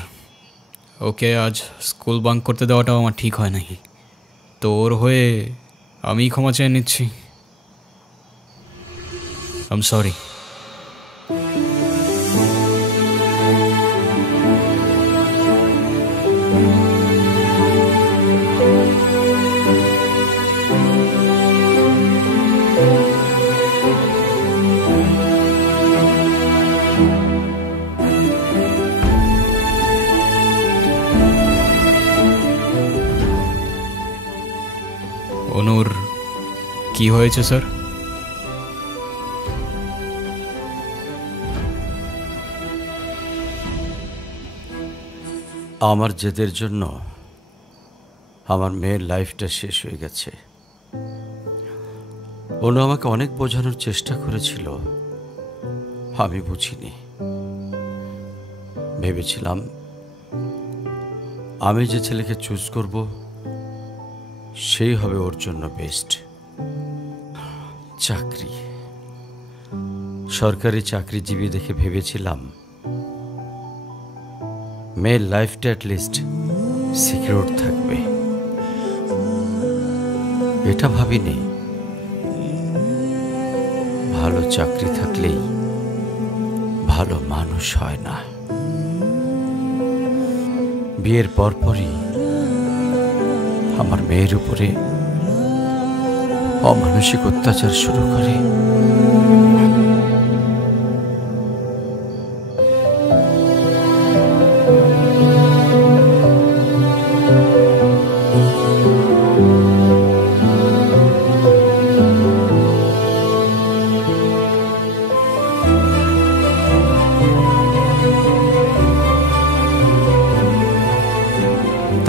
ওকে আজ স্কুল বাঙ্ক করতে দেওয়াটাও আমার ঠিক হয় নাই। তো ওর হয়ে আমিই ক্ষমা চেয়ে নিচ্ছি। I am sorry. অনুর কি হয়েছে স্যার? আমার জেদের জন্য আমার মেয়ের লাইফটা শেষ হয়ে গেছে। অনু আমাকে অনেক বোঝানোর চেষ্টা করেছিল, আমি বুঝিনি। ভেবেছিলাম আমি যে ছেলেকে চুজ করব সেই হবে ওর জন্য বেস্ট। চাকরি, সরকারি চাকরিজীবী দেখে ভেবেছিলাম মেয়ের লাইফটা অ্যাটলিস্ট সিকিউর থাকবে। এটা ভাবিনি ভালো চাকরি থাকলেই ভালো মানুষ হয় না। বিয়ের পরপরই আমার মেয়ের উপরে অমানসিক অত্যাচার শুরু করে।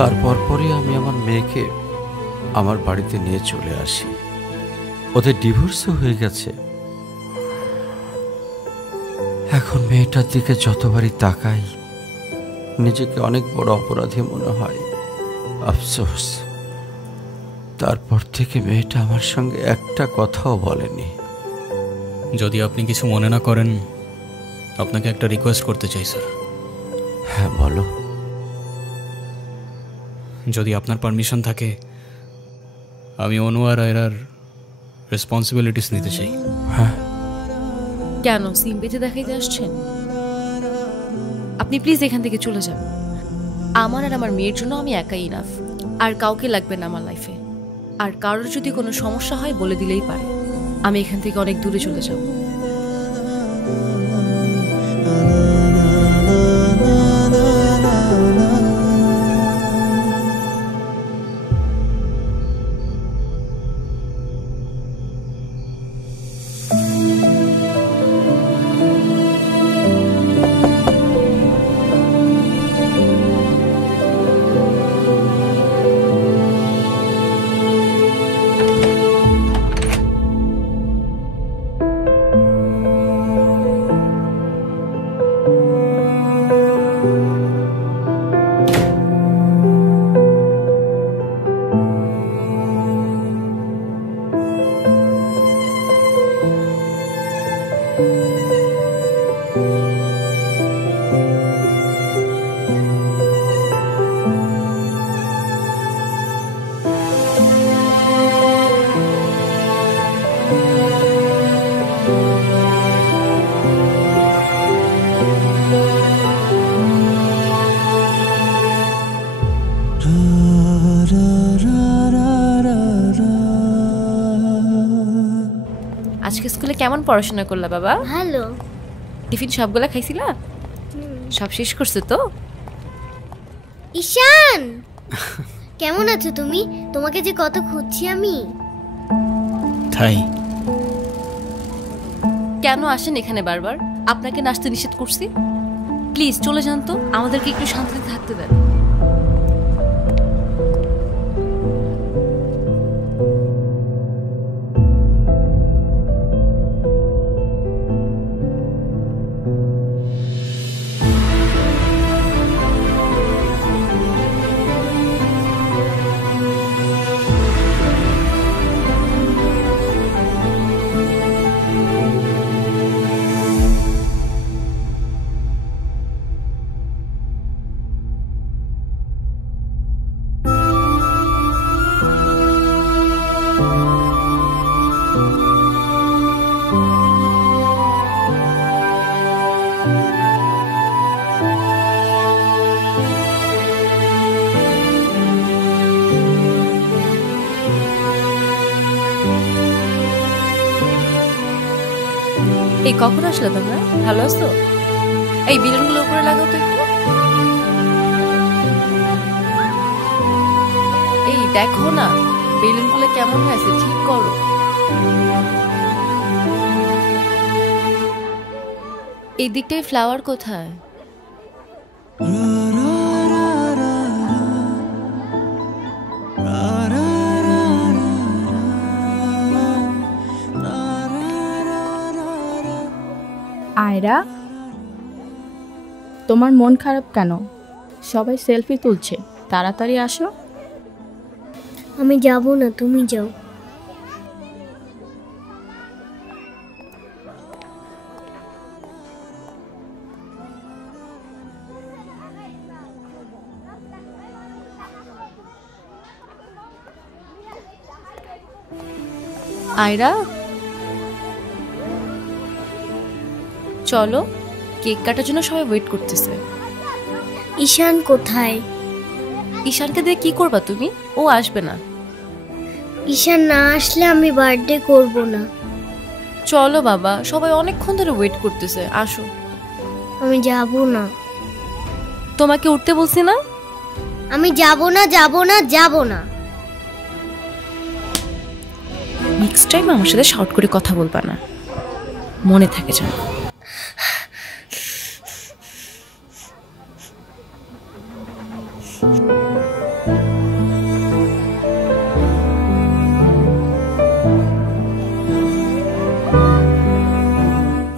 তারপর পরই আমি আমার মেয়েকে আমার বাড়িতে নিয়ে চলে আসি। ওদের ডিভোর্সও হয়ে গেছে। এখন মেয়েটার দিকে যতবারই তাকাই নিজেকে অনেক বড় অপরাধী মনে হয়। আফসোস, তারপর থেকে মেয়েটা আমার সঙ্গে একটা কথাও বলেনি। যদি আপনি কিছু মনে না করেন, আপনাকে একটা রিকোয়েস্ট করতে চাই স্যার। হ্যাঁ বলো। যদি আপনার পারমিশন থাকে, আমি অনু আর আয়রার রেসপন্সিবিলিটিস নিতে চাই। হ্যাঁ। কেন সিম্পিতে দেখাইতে আসছেন? আপনি প্লিজ এখান থেকে চলে যান। আমার আর আমার মেয়ের জন্য আমি একাই ইনাফ, আর কাউকে লাগবে না আমার লাইফে। আর কারোর যদি কোনো সমস্যা হয় বলে দিলেই পারে। আমি এখান থেকে অনেক দূরে চলে যাব। আজকে স্কুলে কেমন পড়াশোনা করলা বাবা? ভালো। টিফিন সবগুলা খাইছিলা? সব শেষ করছো তো? ঈশান, কেমন আছো তুমি? তোমাকে যে কত খুঁজছি আমি। তাই কেন আসেন এখানে বারবার? আপনাকে নাচতে নিষেধ করছি? প্লিজ চলে যান তো, আমাদেরকে একটু শান্তিতে থাকতে দেন। এই কখন আসলে তোমরা? ভালো আছো? এই বেলুনগুলো উপরে লাগাও তো একটু। এই দেখো না বেলুনগুলো কেমন হয়েছে, ঠিক করো। এই দিকটায় ফ্লাওয়ার কোথায়? আয়রা, তোমার মন খারাপ কেন? সবাই সেলফি তুলছে, তাড়াতাড়ি আসো। আমি যাব না, তুমি যাও। আয়রা চলো, কেক কাটার জন্য সবাই ওয়েট করতেছে। ঈশান কোথায়? ঈশানকে দিয়ে কি করবা তুমি? ও আসবে না। ঈশান না আসলে আমি বার্থডে করব না। চলো বাবা, সবাই অনেকক্ষণ ধরে ওয়েট করতেছে, আসো। আমি যাব না। তোমাকে উঠতে বলছি না? আমি যাব না, যাব না, যাব না। নেক্সট টাইম আমার সাথে শর্ট করে কথা বলবা না, মনে থাকে যেন।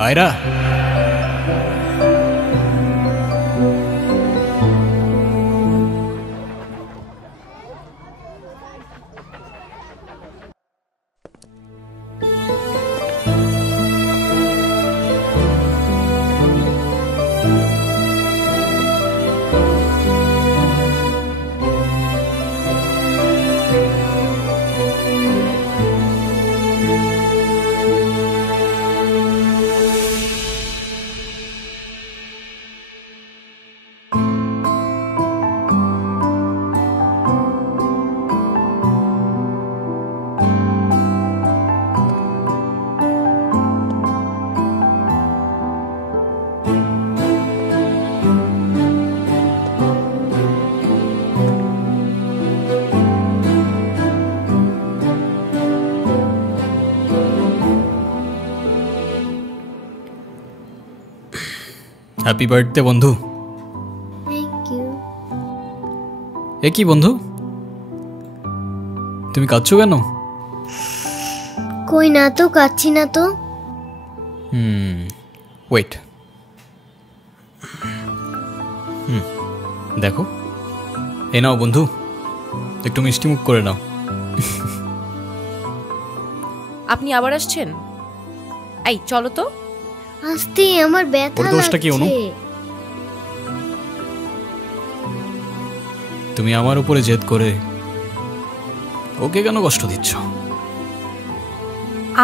আয়রা, হ্যাপি বার্থডে বন্ধু। Thank you. এ কি বন্ধু, তুমি কাঁদছো কেন? কই না তো, কাচ্ছি না তো। ওয়েট, দেখো, এ নাও বন্ধু, একটু মিষ্টি মুখ করে নাও। আপনি আবার আসছেন? এই চলো তো। আস্তে, আমার ব্যথা লাগছে। তুমি আমার উপরে জেদ করে ওকে কেন কষ্ট দিচ্ছ?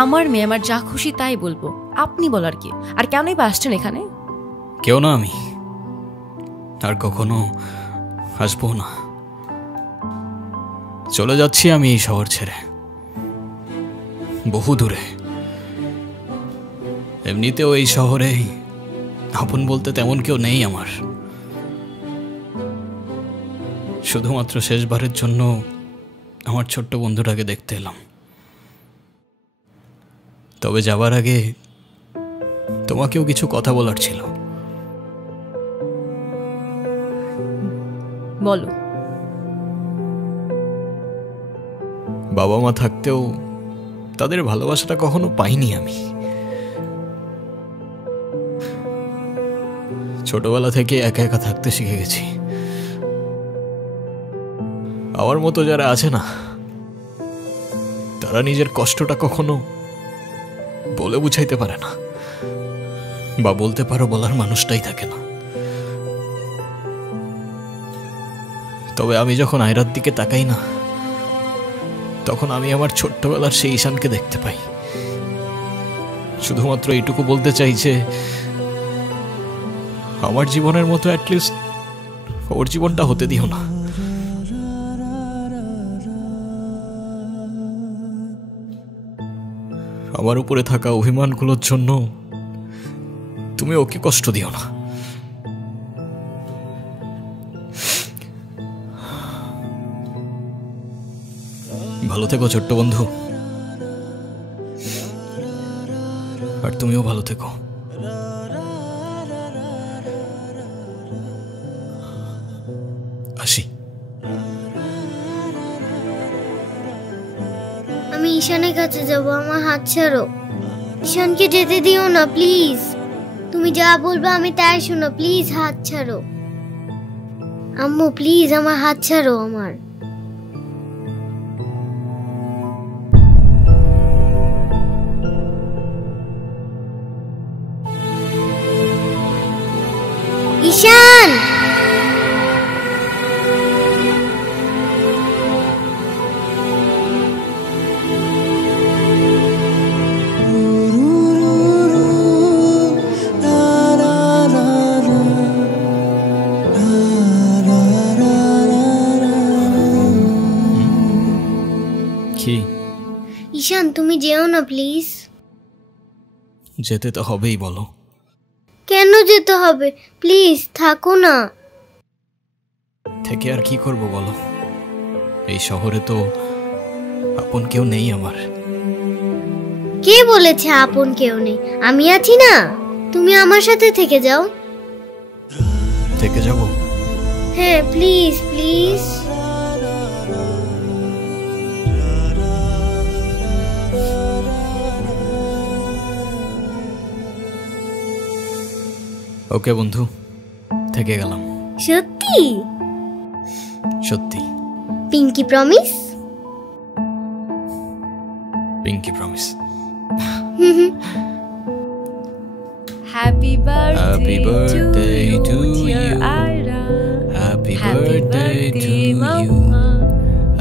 আমার মেয়ে, আমার যা খুশি তাই বলবো, আপনি বলার কি? আর কেনই বা আসছেন এখানে? কেউ না আমি, আর কখনো আসবো না। চলে যাচ্ছি আমি এই শহর ছেড়ে, বহু দূরে। এমনিতেও এই শহরে আপন বলতে তেমন কেউ নেই আমার। শুধুমাত্র শেষবারের জন্য আমার ছোট্ট বন্ধুটাকে দেখতে এলাম। তবে যাবার আগে তোমাকেও কিছু কথা বলার ছিল। বলো। বাবা মা থাকতেও তাদের ভালোবাসাটা কখনো পাইনি আমি। ছোটবেলা থেকে একা একা থাকতে শিখে গেছি। আমার মতো যারা আছে না, তারা নিজের কষ্টটা কখনো বলে বুঝাইতে পারে না, বা বলতে পারো বলার মানুষটাই থাকে না। তবে আমি যখন আয়রার দিকে তাকাই না, তখন আমি আমার ছোট্টবেলার সেই ঈশানকে দেখতে পাই। শুধুমাত্র এইটুকু বলতে চাই যে আমার জীবনের মতো অ্যাটলিস্ট ওর জীবনটা হতে দিও না। আমার উপরে থাকা অভিমানগুলোর জন্য তুমি ওকে কষ্ট দিও না। ভালো থেকো ছোট্ট বন্ধু, আর তুমিও ভালো থেকো। আসি। আমি ঈশানের কাছে যাব, আমার হাত ছাড়ো। ঈশানকে যেতে দিও না প্লিজ। তুমি যা বলবে আমি তাই শোনো, প্লিজ হাত ছাড়ো। আম্মু প্লিজ আমার হাত ছাড়ো। আমার ঈশান, কি? ঈশান তুমি যেও না প্লিজ। যেতে তো হবেই, বলো। কেন যেতে হবে? প্লিজ থাকো না। থেকে আর কি করব বলো, এই শহরে তো আপন কেউ নেই আমার। কে বলেছে আপন কেউ নেই? আমি আছি না, তুমি আমার সাথে থেকে যাও। থেকে যাব? হ্যাঁ প্লিজ প্লিজ। ওকে বন্ধু, থেকে গেলাম। সত্যি? সত্যি। Pinky promise? Pinky promise. Happy Happy birthday to you. Ira. Happy birthday to you.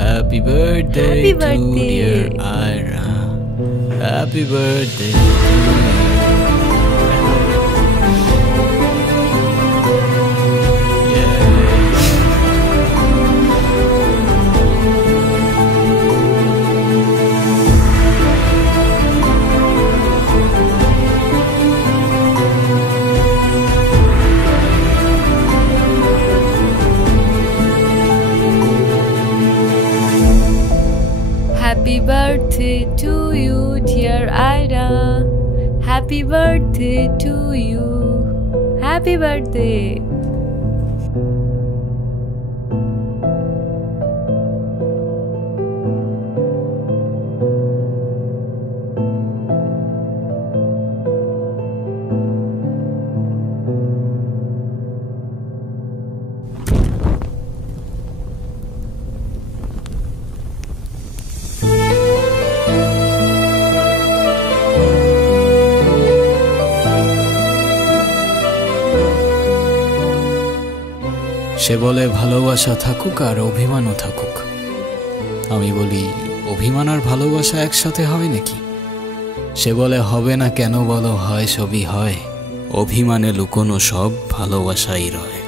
Happy birthday to dear Ira. Happy birthday to you. Happy birthday to you, dear Ira. Happy birthday to you. Happy birthday. সে বলে ভালোবাসা থাকুক আর অভিমানও থাকুক। আমি বলি অভিমান আর ভালোবাসা একসাথে হয় নাকি? সে বলে হবে না কেন বলো, হয় সবই হয়, অভিমানে লুকোনো সব ভালোবাসাই রয়।